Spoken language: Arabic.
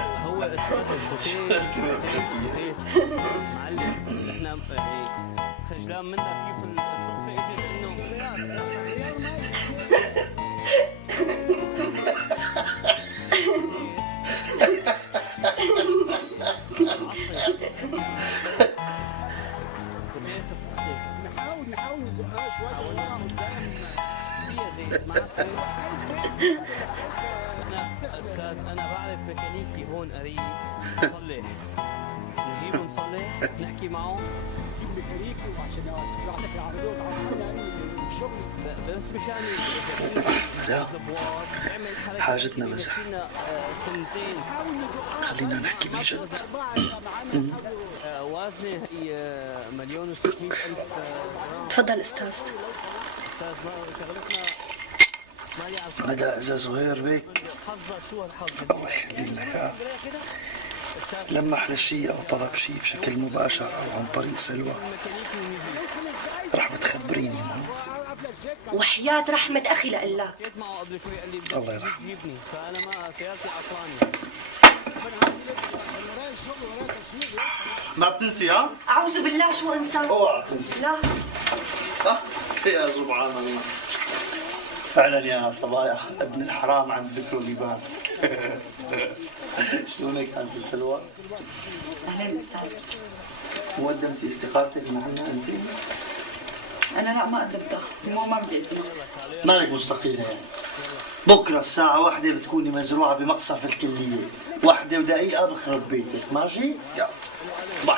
هو اسمه البوتيس معلم. احنا خجلان منك كيف الصدفه اجت انه نحاول نزقها شوي فيها زيت ما أستاذ أنا بعرف ميكانيكي هون قريب مصلح، نجيبه نصلح نحكي معه نجيب ميكانيكي وعشان يصلح لك العربية وتعرفنا الشغل بس مشان لا حاجتنا مزح، خلينا نحكي بالجد. وزنه هي 1,600,000 تفضل استاذ. ندى إذا صغير بيك الله يخلي لنا إياه لمح للشيء أو طلب شيء بشكل مباشر أو عن طريق سلوى رح بتخبريني وحياة رحمة أخي لإلك الله يرحمه. فأنا ما سيارتي عطلاني. ما بتنسي ها؟ أعوذ بالله شو إنسان؟ اوعى تنسي. لا يا سبحان الله فعلا يا صبايا ابن الحرام عن ذكره لبان. شلونك انسة سلوى؟ اهلين استاذ. مو قدمتي استقالتك معنا انت؟ انا لا ما قدمتها، ما بدي اقدمها. مالك مستقيلة يعني؟ بكره الساعة 1 بتكوني مزروعة بمقصف الكلية، 1 ودقيقة بخرب بيتك، ماشي؟ يلا باي.